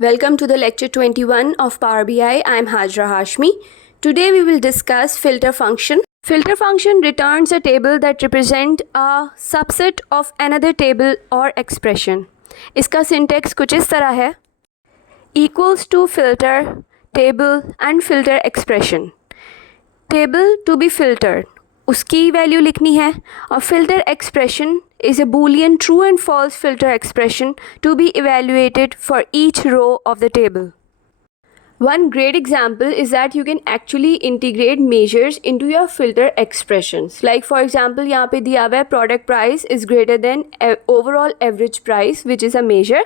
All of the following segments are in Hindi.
Welcome to the lecture 21 of Power BI. I am Hajra Hashmi. Today we will discuss filter function. Filter function returns a table that represent a subset of another table or expression. इसका syntax कुछ इस तरह है: equals to filter, table and filter expression. Table to be filtered, उसकी वैल्यू लिखनी है, और filter expression is a boolean true and false filter expression to be evaluated for each row of the table. One great example is that you can actually integrate measures into your filter expressions. Like for example, यहाँ पे दिया हुआ है product price is greater than overall average price, which is a measure.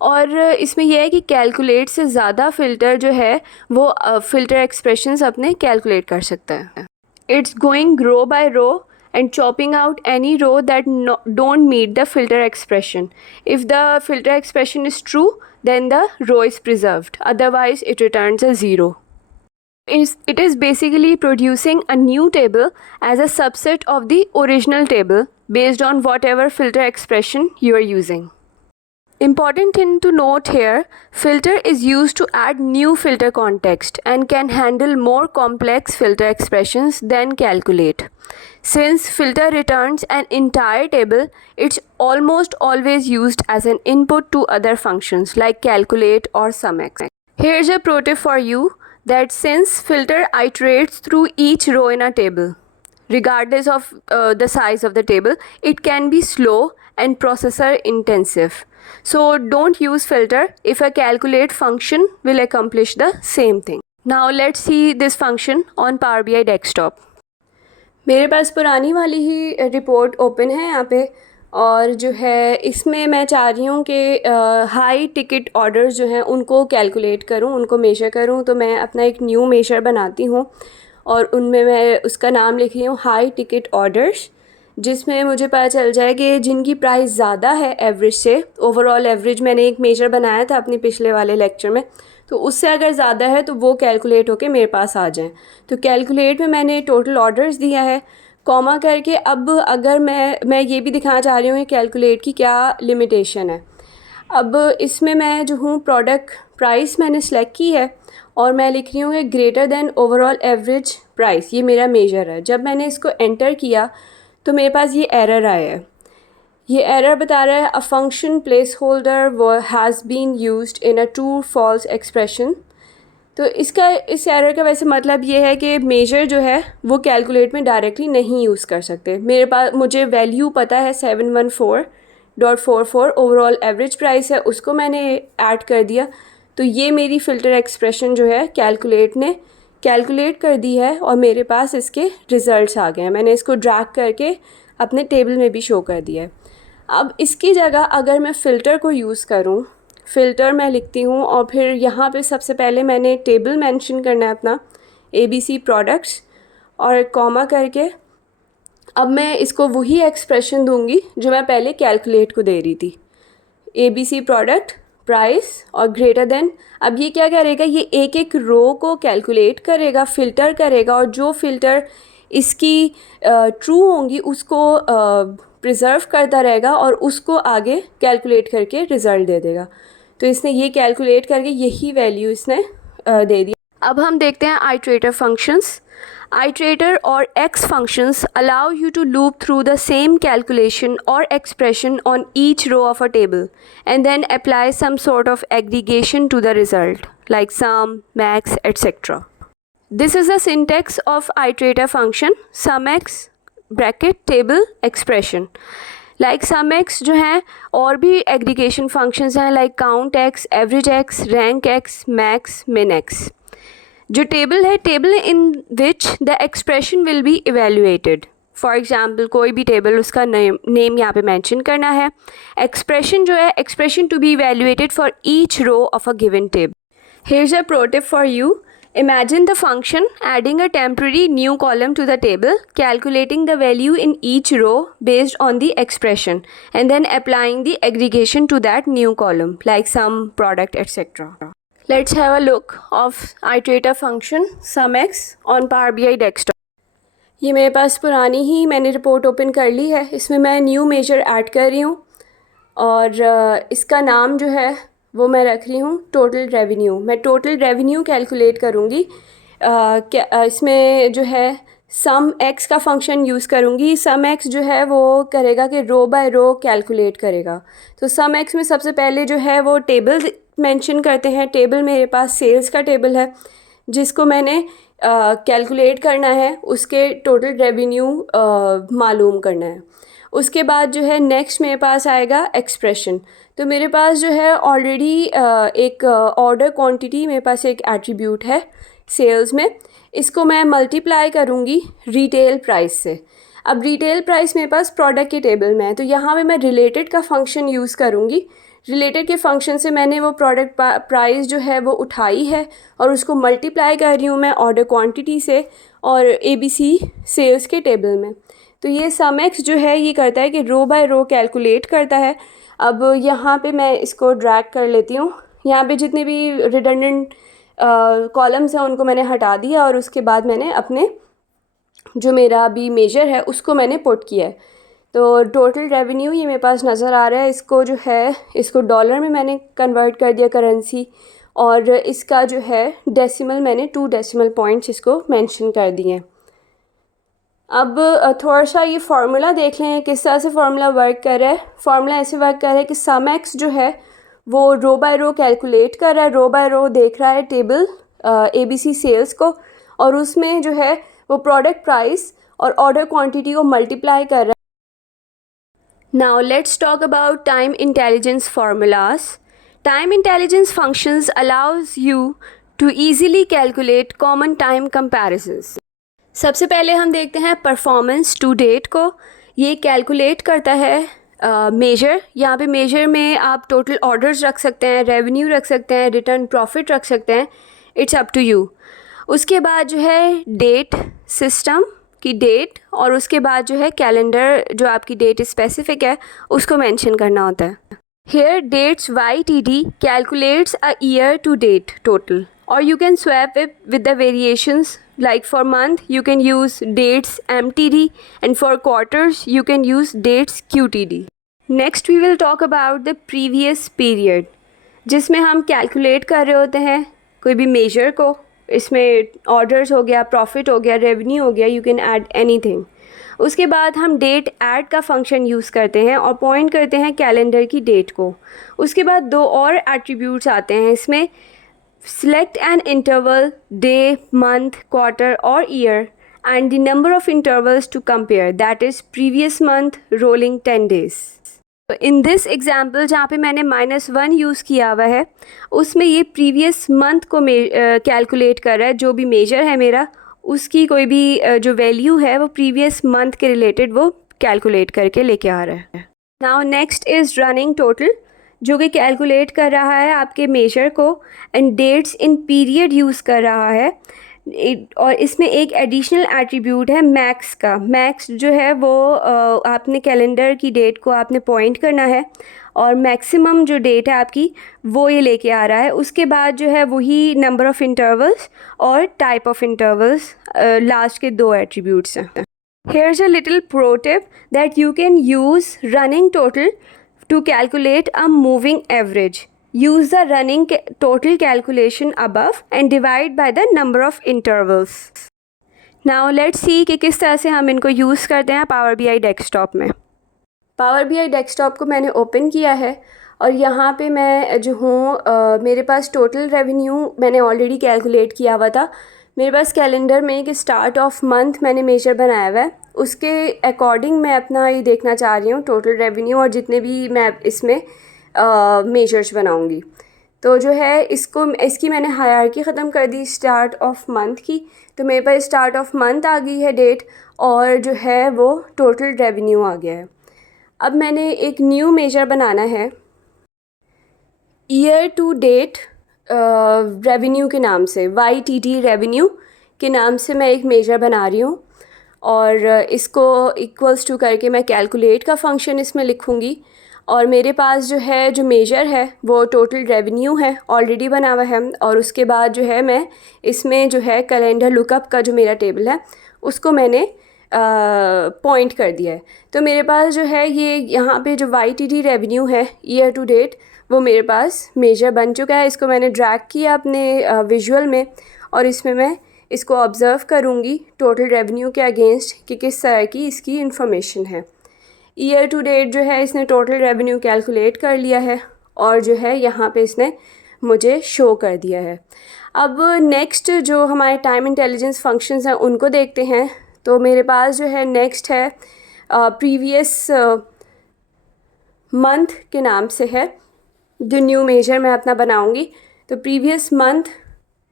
और इसमें यह है कि कैलकुलेट से ज़्यादा फ़िल्टर जो है वो फ़िल्टर एक्सप्रेशंस अपने कैलकुलेट कर सकता है. It's going row by row and chopping out any row that don't meet the filter expression. If the filter expression is true, then the row is preserved. Otherwise, it returns a 0. It is basically producing a new table as a subset of the original table based on whatever filter expression you are using. Important thing to note here, filter is used to add new filter context and can handle more complex filter expressions than calculate. Since filter returns an entire table, it's almost always used as an input to other functions like calculate or sumx. Here's a pro tip for you that since filter iterates through each row in a table, regardless of the size of the table, it can be slow and processor intensive. So don't use filter if a calculate function will accomplish the same thing. Now let's see this function on Power BI desktop. मेरे पास पुरानी वाली ही रिपोर्ट ओपन है यहाँ पे, और जो है इसमें मैं चाह रही हूँ कि हाई टिकट ऑर्डर्स जो हैं उनको कैलकुलेट करूँ, उनको मेजर करूँ. तो मैं अपना एक न्यू मेजर बनाती हूँ और उनमें मैं उसका नाम लिख रही हूँ हाई टिकट ऑर्डर्स, जिसमें मुझे पता चल जाए कि जिनकी प्राइस ज़्यादा है एवरेज से. ओवरऑल एवरेज मैंने एक मेजर बनाया था अपने पिछले वाले लेक्चर में, तो उससे अगर ज़्यादा है तो वो कैलकुलेट होके मेरे पास आ जाएं. तो कैलकुलेट में मैंने टोटल ऑर्डर्स दिया है कॉमा करके. अब अगर मैं ये भी दिखाना चाह रही हूँ कैलकुलेट की क्या लिमिटेशन है. अब इसमें मैं जो हूँ प्रोडक्ट प्राइस मैंने सेलेक्ट की है और मैं लिख रही हूँ कि greater than overall average price, ये मेरा मेजर है. जब मैंने इसको एंटर किया तो मेरे पास ये एरर आया है. ये एरर बता रहा है a function place holder has been used in a true false expression. तो इस एरर का वैसे मतलब ये है कि मेजर जो है वो कैलकुलेट में डायरेक्टली नहीं यूज़ कर सकते. मुझे वैल्यू पता है 714.44 ओवरऑल एवरेज प्राइस है, उसको मैंने ऐड कर दिया. तो ये मेरी फ़िल्टर एक्सप्रेशन जो है कैलकुलेट ने कैलकुलेट कर दी है और मेरे पास इसके रिज़ल्ट्स आ गए हैं. मैंने इसको ड्रैग करके अपने टेबल में भी शो कर दिया है. अब इसकी जगह अगर मैं फ़िल्टर को यूज़ करूं, फ़िल्टर मैं लिखती हूं और फिर यहाँ पे सबसे पहले मैंने टेबल मेंशन करना है अपना ABC प्रोडक्ट्स और कॉमा करके. अब मैं इसको वही एक्सप्रेशन दूंगी जो मैं पहले कैलकुलेट को दे रही थी, ABC प्रोडक्ट प्राइस और ग्रेटर देन. अब ये क्या करेगा, ये एक एक रो को कैलकुलेट करेगा, फ़िल्टर करेगा, और जो फ़िल्टर इसकी ट्रू होंगी उसको प्रिजर्व करता रहेगा और उसको आगे कैलकुलेट करके रिज़ल्ट दे देगा. तो इसने ये कैलकुलेट करके यही वैल्यू इसने दे दी. अब हम देखते हैं iterator functions. Iterator or X functions allow you to loop through the same calculation or expression on each row of a table and then apply some sort of aggregation to the result like sum, max, etc. This is the syntax of iterator function. SumX bracket table expression. Like SumX जो है और भी aggregation functions हैं like countX, averageX, rankX, max, minX. जो टेबल है, table in which the expression will be evaluated. For example कोई भी टेबल, उसका नेम यहाँ पे मेंशन करना है. एक्सप्रेशन जो है, expression to be evaluated for each row of a given table. Here is a pro tip for you. Imagine the function adding a temporary new column to the table, calculating the value in each row based on the expression, and then applying the aggregation to that new column like sum, product, etc. Let's have a look of iterator function SumX on Power BI desktop. ये मेरे पास पुरानी ही मैंने रिपोर्ट ओपन कर ली है. इसमें मैं न्यू मेजर ऐड कर रही हूँ और इसका नाम जो है वो मैं रख रही हूँ टोटल रेवेन्यू। मैं टोटल रेवेन्यू कैलकुलेट करूँगी। इसमें जो है सम एक्स का फंक्शन यूज़ करूँगी। सम एक्स जो है वो करेगा कि रो बाय रो कैलकुलेट करेगा। तो सम एक्स में सबसे पहले जो है वो टेबल मेंशन करते हैं। टेबल मेरे पास सेल्स का टेबल है जिसको मैंने कैलकुलेट करना है, उसके टोटल रेवेन्यू मालूम करना है। उसके बाद जो है नेक्स्ट मेरे पास आएगा एक्सप्रेशन। तो मेरे पास जो है ऑलरेडी एक ऑर्डर क्वांटिटी मेरे पास एक एट्रीब्यूट है सेल्स में। इसको मैं मल्टीप्लाई करूँगी रिटेल प्राइस से। अब रिटेल प्राइस मेरे पास प्रोडक्ट के टेबल में है, तो यहाँ पे मैं रिलेटेड का फंक्शन यूज़ करूँगी। रिलेटेड के फंक्शन से मैंने वो प्रोडक्ट प्राइस जो है वो उठाई है और उसको मल्टीप्लाई कर रही हूँ मैं ऑर्डर क्वांटिटी से और ABC सेल्स के टेबल में। तो ये सम एक्स जो है ये करता है कि रो बाय रो कैलकुलेट करता है। अब यहाँ पे मैं इसको ड्रैग कर लेती हूँ। यहाँ पे जितने भी रिडंडेंट कॉलम्स हैं उनको मैंने हटा दिया और उसके बाद मैंने अपने जो मेरा अभी मेजर है उसको मैंने पुट किया है। तो टोटल रेवेन्यू ये मेरे पास नज़र आ रहा है। इसको जो है इसको डॉलर में मैंने कन्वर्ट कर दिया करेंसी, और इसका जो है डेसिमल मैंने 2 डेसिमल पॉइंट्स इसको मेंशन कर दिए हैं। अब थोड़ा सा ये फार्मूला देख लें किस तरह से फार्मूला वर्क कर रहा है। फार्मूला ऐसे वर्क कर रहा है कि सम एक्स जो है वो रो बाय रो कैलकुलेट कर रहा है। रो बाय रो देख रहा है टेबल ABC सेल्स को, और उसमें जो है वो प्रोडक्ट प्राइस और ऑर्डर क्वांटिटी को मल्टीप्लाई कर रहा है। Now let's talk about time intelligence formulas. Time intelligence functions allows you to easily calculate common time comparisons. सबसे पहले हम देखते हैं परफॉर्मेंस टू डेट को। ये कैलकुलेट करता है मेजर। यहाँ पे मेजर में आप टोटल ऑर्डर्स रख सकते हैं, रेवेन्यू रख सकते हैं, रिटर्न प्रॉफिट रख सकते हैं, इट्स अप टू यू। उसके बाद जो है डेट, सिस्टम की डेट, और उसके बाद जो है कैलेंडर, जो आपकी डेट स्पेसिफिक है उसको मेंशन करना होता है। Here dates YTD calculates a year to date total, or you can swap it with the variations. Like for month you can use dates MTD, and for quarters you can use dates QTD. Next we will talk about the previous period, जिसमें हम कैलकुलेट कर रहे होते हैं कोई भी मेजर को। इसमें ऑर्डर्स हो गया, प्रॉफिट हो गया, रेवेन्यू हो गया, यू कैन ऐड एनीथिंग। उसके बाद हम डेट ऐड का फंक्शन यूज़ करते हैं और पॉइंट करते हैं कैलेंडर की डेट को। उसके बाद 2 और एट्रीब्यूट्स आते हैं इसमें, select an interval, day, month, quarter और year, and the number of intervals to compare, that is previous month, rolling 10 days. In this example जहाँ पे मैंने -1 यूज़ किया हुआ है उसमें ये प्रीवियस मंथ को कैलकुलेट कर रहा है। जो भी मेजर है मेरा उसकी कोई भी जो वैल्यू है वो प्रीवियस मंथ के रिलेटेड वो कैलकुलेट करके लेके आ रहा है। Now next is running total, जो कि कैलकुलेट कर रहा है आपके मेजर को, and dates in period use कर रहा है। और इसमें एक एडिशनल एट्रीब्यूट है मैक्स का। मैक्स जो है वो आपने कैलेंडर की डेट को आपने पॉइंट करना है, और मैक्सिमम जो डेट है आपकी वो ये लेके आ रहा है। उसके बाद जो है वही नंबर ऑफ़ इंटरवल्स और टाइप ऑफ इंटरवल्स लास्ट के 2 एट्रीब्यूट्स हैं। Here's a little pro tip that you can use running total to calculate a moving average. Use the running total calculation above and divide by the number of intervals. Now let's see कि किस तरह से हम इनको यूज़ करते हैं पावर BI डेस्कटॉप में। पावर BI डेस्कटॉप को मैंने ओपन किया है और यहाँ पे मैं जो हूँ मेरे पास टोटल रेवेन्यू मैंने ऑलरेडी कैलकुलेट किया हुआ था। मेरे पास कैलेंडर में कि स्टार्ट ऑफ मंथ मैंने मेजर बनाया हुआ है, उसके अकॉर्डिंग मैं अपना ये देखना चाह रही हूँ टोटल रेवेन्यू और जितने भी मैं इसमें मेजर्स बनाऊँगी। तो जो है इसकी मैंने हायरार्की ख़त्म कर दी स्टार्ट ऑफ मंथ की। तो मेरे पास स्टार्ट ऑफ मंथ आ गई है डेट, और जो है वो टोटल रेवेन्यू आ गया है। अब मैंने एक न्यू मेजर बनाना है ईयर टू डेट रेवेन्यू के नाम से, YTD रेवेन्यू के नाम से मैं एक मेजर बना रही हूँ, और इसको इक्वल्स टू करके मैं कैलकुलेट का फंक्शन इसमें लिखूँगी। और मेरे पास जो है जो मेजर है वो टोटल रेवेन्यू है, ऑलरेडी बना हुआ है। और उसके बाद जो है मैं इसमें जो है कैलेंडर लुकअप का जो मेरा टेबल है उसको मैंने पॉइंट कर दिया है। तो मेरे पास जो है ये यहाँ पे जो YTD रेवेन्यू है ईयर टू डेट वो मेरे पास मेजर बन चुका है। इसको मैंने ड्रैग किया अपने विजुअल में और इसमें मैं इसको ऑब्ज़र्व करूँगी टोटल रेवेन्यू के अगेंस्ट कि किस तरह की इसकी इंफॉर्मेशन है। ईयर टू डेट जो है इसने टोटल रेवेन्यू कैलकुलेट कर लिया है और जो है यहाँ पे इसने मुझे शो कर दिया है। अब नेक्स्ट जो हमारे टाइम इंटेलिजेंस फंक्शंस हैं उनको देखते हैं। तो मेरे पास जो है नेक्स्ट है प्रीवियस मंथ के नाम से है जो न्यू मेजर मैं अपना बनाऊंगी। तो प्रीवियस मंथ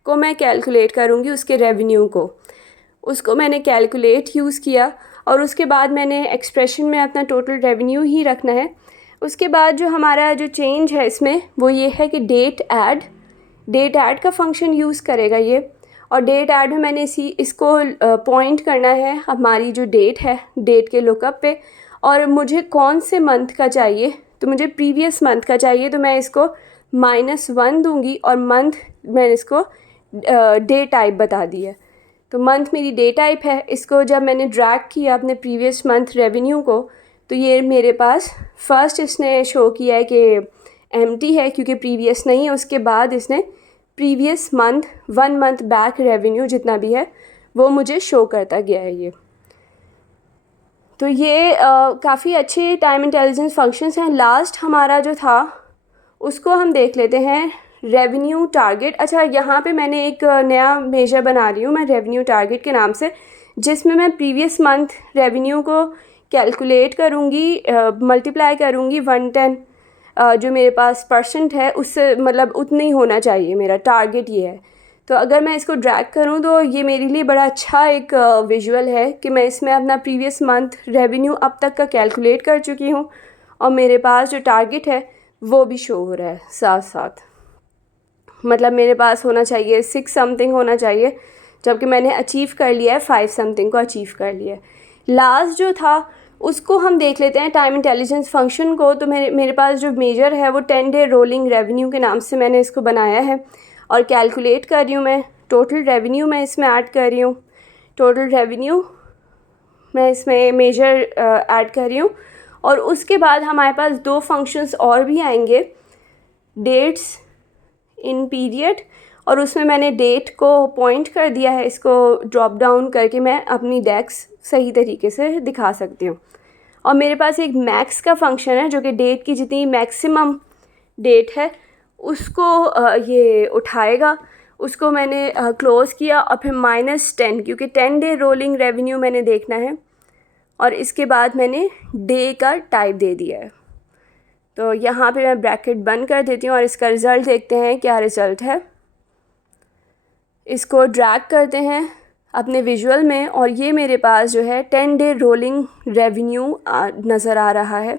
को मैं कैलकुलेट करूंगी उसके रेवेन्यू को, उसको मैंने कैलकुलेट यूज़ किया और उसके बाद मैंने एक्सप्रेशन में अपना टोटल रेवेन्यू ही रखना है। उसके बाद जो हमारा जो चेंज है इसमें वो ये है कि डेट ऐड का फंक्शन यूज़ करेगा ये। और डेट ऐड में मैंने इसको पॉइंट करना है हमारी जो डेट है, डेट के लुकअप पे, और मुझे कौन से मंथ का चाहिए। तो मुझे प्रीवियस मंथ का चाहिए तो मैं इसको -1 दूंगी और मंथ मैंने इसको डे टाइप बता दी है। तो मंथ मेरी डे टाइप है। इसको जब मैंने ड्रैग किया अपने प्रीवियस मंथ रेवेन्यू को तो ये मेरे पास फर्स्ट इसने शो किया है कि एम्प्टी है क्योंकि प्रीवियस नहीं है। उसके बाद इसने previous month 1 month back revenue जितना भी है वो मुझे शो करता गया है ये। तो ये काफ़ी अच्छे टाइम इंटेलिजेंस फंक्शंस हैं। लास्ट हमारा जो था उसको हम देख लेते हैं, रेवेन्यू टारगेट। अच्छा, यहाँ पे मैंने एक नया मेजर बना रही हूँ मैं रेवेन्यू टारगेट के नाम से, जिसमें मैं प्रीवियस मंथ रेवेन्यू को कैलकुलेट करूँगी, मल्टीप्लाई करूँगी 110 जो मेरे पास परसेंट है उससे, मतलब उतना ही होना चाहिए, मेरा टारगेट ये है। तो अगर मैं इसको ड्रैग करूँ तो ये मेरे लिए बड़ा अच्छा एक विजुअल है कि मैं इसमें अपना प्रीवियस मंथ रेवेन्यू अब तक का कैलकुलेट कर चुकी हूँ और मेरे पास जो टारगेट है वो भी शो हो रहा है साथ साथ। मतलब मेरे पास होना चाहिए 6 समथिंग होना चाहिए, जबकि मैंने अचीव कर लिया है 5 समथिंग को अचीव कर लिया है। लास्ट जो था उसको हम देख लेते हैं टाइम इंटेलिजेंस फंक्शन को। तो मेरे पास जो मेजर है वो 10 डे रोलिंग रेवेन्यू के नाम से मैंने इसको बनाया है और कैलकुलेट कर रही हूँ मैं टोटल रेवेन्यू, मैं इसमें ऐड कर रही हूँ टोटल रेवेन्यू, मैं इसमें मेजर ऐड कर रही हूँ। और उसके बाद हमारे पास 2 फंक्शंस और भी आएंगे, डेट्स इन पीरियड, और उसमें मैंने डेट को पॉइंट कर दिया है। इसको ड्रॉप डाउन करके मैं अपनी डेक्स सही तरीके से दिखा सकती हूँ। और मेरे पास एक मैक्स का फंक्शन है जो कि डेट की जितनी मैक्सिमम डेट है उसको ये उठाएगा। उसको मैंने क्लोज़ किया और फिर -10 क्योंकि 10 डे रोलिंग रेवेन्यू मैंने देखना है और इसके बाद मैंने डे का टाइप दे दिया है। तो यहाँ पे मैं ब्रैकेट बंद कर देती हूँ और इसका रिज़ल्ट देखते हैं क्या रिज़ल्ट है। इसको ड्रैग करते हैं अपने विजुअल में और ये मेरे पास जो है 10 डे रोलिंग रेवेन्यू नज़र आ रहा है।